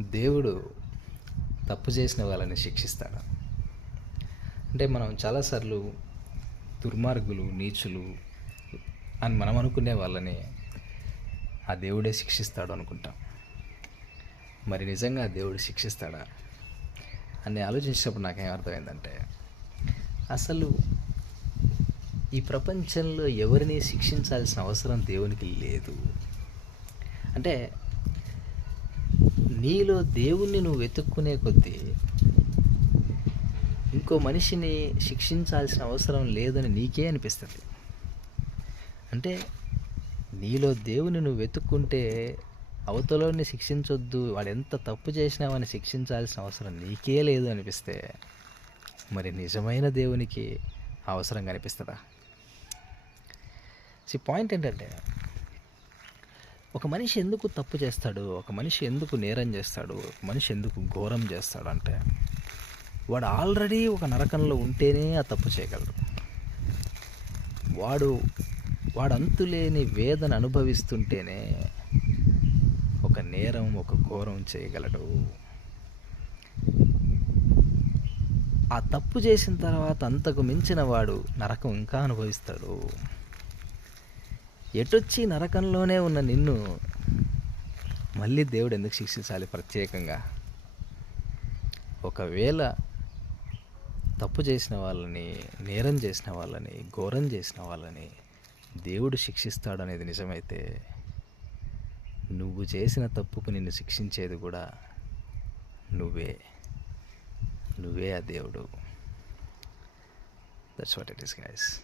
దేవుడు తప్పు చేసిన వాళ్ళని శిక్షిస్తాడా? అంటే మనం చాలాసార్లు దుర్మార్గులు, నీచులు అని మనం అనుకునే వాళ్ళని ఆ దేవుడే శిక్షిస్తాడు అనుకుంటాం. మరి నిజంగా ఆ దేవుడు శిక్షిస్తాడా అని ఆలోచించినప్పుడు నాకేం అర్థమైందంటే, అసలు ఈ ప్రపంచంలో ఎవరిని శిక్షించాల్సిన అవసరం దేవునికి లేదు. అంటే నీలో దేవుణ్ణి నువ్వు వెతుక్కునే కొద్దీ ఇంకో మనిషిని శిక్షించాల్సిన అవసరం లేదని నీకే అనిపిస్తుంది. అంటే నీలో దేవుని నువ్వు వెతుక్కుంటే అవతలోని శిక్షించొద్దు, వాడు ఎంత తప్పు చేసినావని శిక్షించాల్సిన అవసరం నీకే లేదు అనిపిస్తే మరి నిజమైన దేవునికి అవసరం కనిపిస్తుందా? పాయింట్ ఏంటంటే, ఒక మనిషి ఎందుకు తప్పు చేస్తాడు, ఒక మనిషి ఎందుకు నేరం చేస్తాడు, ఒక మనిషి ఎందుకు ఘోరం చేస్తాడు అంటే, వాడు ఆల్రెడీ ఒక నరకంలో ఉంటేనే ఆ తప్పు చేయగలడు. వాడు అంతులేని వేదన అనుభవిస్తుంటేనే ఒక నేరం, ఒక ఘోరం చేయగలడు. ఆ తప్పు చేసిన తర్వాత అంతకు మించిన వాడు నరకం ఇంకా అనుభవిస్తాడు. ఎటొచ్చి నరకంలోనే ఉన్న నిన్ను మళ్ళీ దేవుడు ఎందుకు శిక్షించాలి ప్రత్యేకంగా? ఒకవేళ తప్పు చేసిన వాళ్ళని, నేరం చేసిన వాళ్ళని, ఘోరం చేసిన వాళ్ళని దేవుడు శిక్షిస్తాడనేది నిజమైతే, నువ్వు చేసిన తప్పుకు నిన్ను శిక్షించేది కూడా నువ్వే ఆ దేవుడు. That's what it is guys.